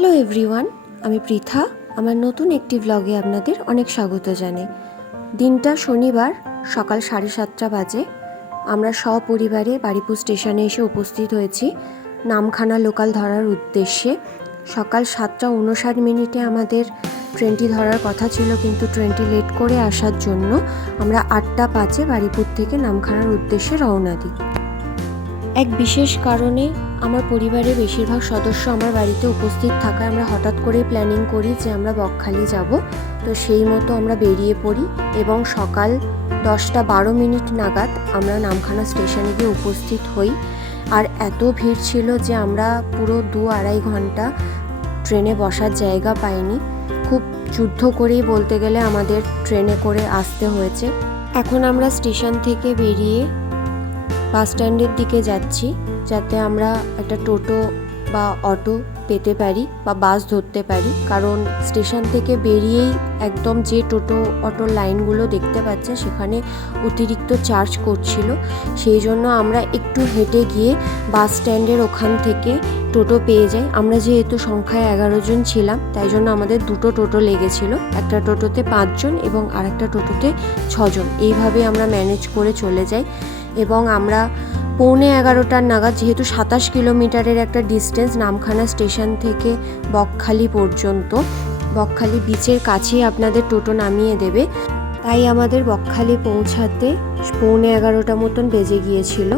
Hello everyone, আমি পৃথা। আমার নতুন একটি ব্লগে আপনাদের অনেক স্বাগত জানাই। দিনটা শনিবার, সকাল 7:30 বাজে। আমরা সপরিবারে বারুইপুর স্টেশনে এসে উপস্থিত হয়েছি নামখানা লোকাল ধরার উদ্দেশ্যে। সকাল 7:59 আমাদের ট্রেনটি ধরার কথা ছিল, কিন্তু ট্রেনটি লেট করে আসার জন্য আমরা 8:05 বারুইপুর থেকে নামখানার উদ্দেশ্যে রওনা দিই। এক বিশেষ কারণে আমার পরিবারের বেশিরভাগ সদস্য আমার বাড়িতে উপস্থিত থাকায় আমরা হঠাৎ করেই প্ল্যানিং করি যে আমরা বকখালি যাব। তো সেই মতো আমরা বেরিয়ে পড়ি এবং সকাল 10:12 নাগাদ আমরা নামখানা স্টেশনে গিয়ে উপস্থিত হই। আর এত ভিড় ছিল যে আমরা পুরো 2-2.5 ঘন্টা ট্রেনে বসার জায়গা পাইনি। খুব যুদ্ধ করেই বলতে গেলে আমাদের ট্রেনে করে আসতে হয়েছে। এখন আমরা স্টেশন থেকে বেরিয়ে বাস স্ট্যান্ডের দিকে যাচ্ছি, যাতে আমরা একটা টোটো বা অটো পেতে পারি বা বাস ধরতে পারি। কারণ স্টেশন থেকে বেরিয়েই একদম যে টোটো অটোর লাইনগুলো দেখতে পাচ্ছে সেখানে অতিরিক্ত চার্জ করছিল। সেই জন্য আমরা একটু হেঁটে গিয়ে বাস স্ট্যান্ডের ওখান থেকে টোটো পেয়ে যাই। আমরা যেহেতু সংখ্যায় 11 জন ছিলাম, তাই জন্য আমাদের দুটো টোটো লেগেছিল। একটা টোটোতে 5 জন এবং আরেকটা টোটোতে 6 জন। এইভাবে আমরা ম্যানেজ করে চলে যাই এবং আমরা 11:15 নাগাদ, যেহেতু 27 কিলোমিটারের একটা ডিস্টেন্স নামখানা স্টেশন থেকে বকখালি পর্যন্ত, বকখালি বিচের কাছেই আপনাদের টোটো নামিয়ে দেবে, তাই আমাদের বকখালি পৌঁছাতে 11:15 মতন বেজে গিয়েছিল।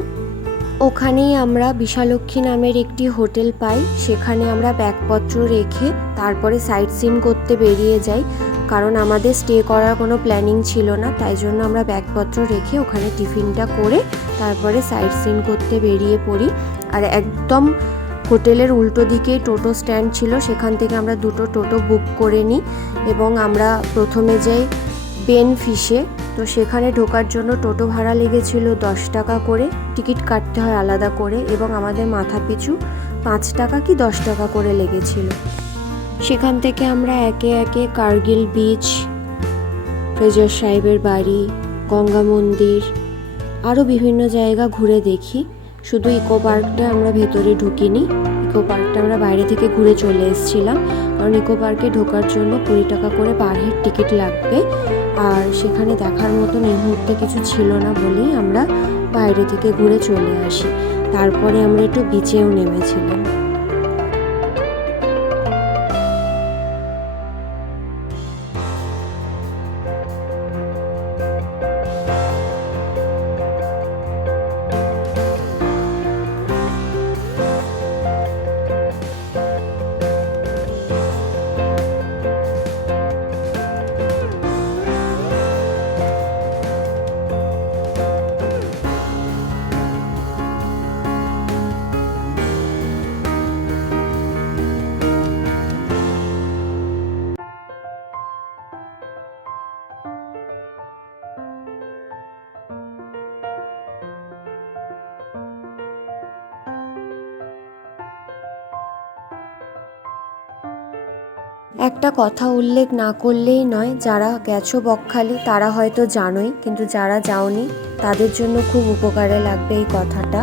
ওখানেই আমরা বিশালক্ষী নামের একটি হোটেল পাই। সেখানে আমরা ব্যাগপত্র রেখে তারপরে সাইট সিন করতে বেরিয়ে যাই। কারণ আমাদের স্টে করার কোনো প্ল্যানিং ছিল না, তাই জন্য আমরা ব্যাগপত্র রেখে ওখানে টিফিনটা করে তারপরে সাইট সিন করতে বেরিয়ে পড়ি। আর একদম হোটেলের উল্টো দিকেই টোটো স্ট্যান্ড ছিল, সেখান থেকে আমরা দুটো টোটো বুক করে নিই এবং আমরা প্রথমে যাই বেন ফিশে। তো সেখানে ঢোকার জন্য টোটো ভাড়া লেগেছিল 10 টাকা করে, টিকিট কাটতে হয় আলাদা করে, এবং আমাদের মাথা পিছু 5 টাকা কি 10 টাকা করে লেগেছিল। সেখান থেকে আমরা একে একে কার্গিল বিচ, ফ্রেজার সাহেবের বাড়ি, গঙ্গা মন্দির, আরও বিভিন্ন জায়গা ঘুরে দেখি। শুধু ইকো পার্কটা আমরা ভেতরে ঢুকিনি, ইকো পার্কটা আমরা বাইরে থেকে ঘুরে চলে এসেছিলাম। কারণ ইকো পার্কে ঢোকার জন্য 20 টাকা করে পার হেড টিকিট লাগবে, আর সেখানে দেখার মতন এই মুহূর্তে কিছু ছিল না বলেই আমরা বাইরে থেকে ঘুরে চলে আসি। তারপরে আমরা একটু বিচেও নেমেছিলাম। একটা কথা উল্লেখ না করলেই নয়, যারা গেছো বকখালি তারা হয়তো জানোই, কিন্তু যারা যাওনি তাদের জন্য খুব উপকারে লাগবে এই কথাটা।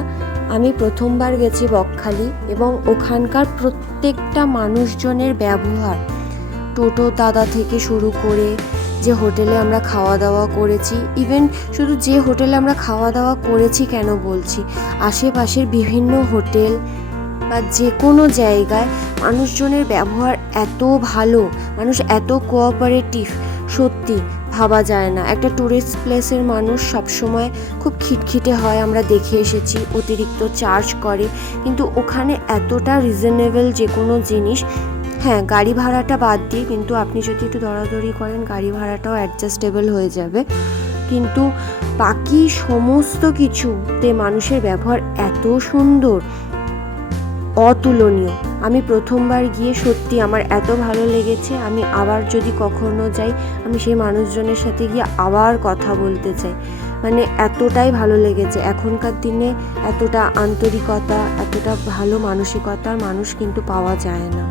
আমি প্রথমবার গেছি বকখালি এবং ওখানকার প্রত্যেকটা মানুষজনের ব্যবহার, টোটো দাদা থেকে শুরু করে যে হোটেলে আমরা খাওয়া দাওয়া করেছি, ইভেন শুধু যে হোটেলে আমরা খাওয়া দাওয়া করেছি কেন বলছি, আশেপাশের বিভিন্ন হোটেল বা যে কোনো জায়গায় মানুষজনের ব্যবহার এত ভালো, মানুষ এত কোঅপারেটিভ, সত্যি ভাবা যায় না। একটা ট্যুরিস্ট প্লেসের মানুষ সবসময় খুব খিটখিটে হয়, আমরা দেখে এসেছি, অতিরিক্ত চার্জ করে, কিন্তু ওখানে এতটা রিজনেবল যে কোনো জিনিস। হ্যাঁ, গাড়ি ভাড়াটা বাদ দিয়ে, কিন্তু আপনি যদি একটু দরাদরি করেন গাড়ি ভাড়াটাও অ্যাডজাস্টেবল হয়ে যাবে, কিন্তু বাকি সমস্ত কিছুতে মানুষের ব্যবহার এত সুন্দর, অতুলনীয়। আমি প্রথমবার গিয়ে সত্যি আমার এত ভালো লেগেছে, আমি আবার যদি কখনো যাই আমি সেই মানুষজনের সাথে গিয়ে আবার কথা বলতে চাই। মানে এতটাই ভালো লেগেছে। এখনকার দিনে এতটা আন্তরিকতা, এতটা ভালো মানসিকতার মানুষ কিন্তু পাওয়া যায় না।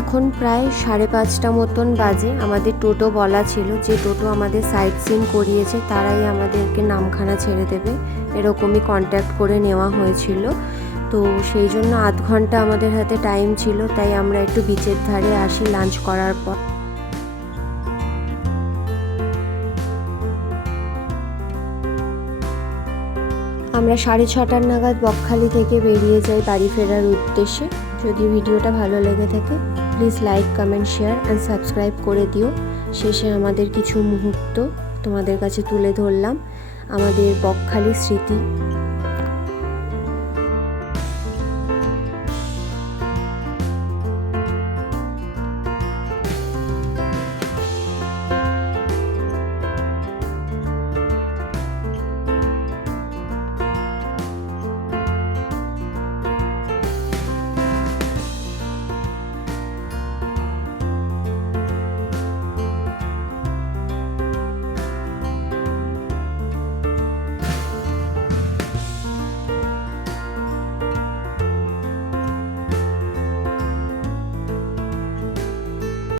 এখন প্রায় 5:30 মতন বাজে। আমাদের টোটো বলা ছিল, যে টোটো আমাদের সাইট সিন করিয়েছে তারাই আমাদেরকে নামখানা ছেড়ে দেবে, এরকমই কন্ট্যাক্ট করে নেওয়া হয়েছিল। তো সেই জন্য আধ ঘন্টা আমাদের হাতে টাইম ছিল, তাই আমরা একটু বিচের ধারে আসি লাঞ্চ করার পর। আমরা 6:30 নাগাদ বকখালি থেকে বেরিয়ে যাই বাড়ি ফেরার উদ্দেশ্যে। যদি ভিডিওটা ভালো লেগে থাকে please like, comment, share and subscribe করে দিও। শেষে আমাদের কিছু মুহূর্ত তোমাদের কাছে তুলে ধরলাম, আমাদের বকখালি স্মৃতি।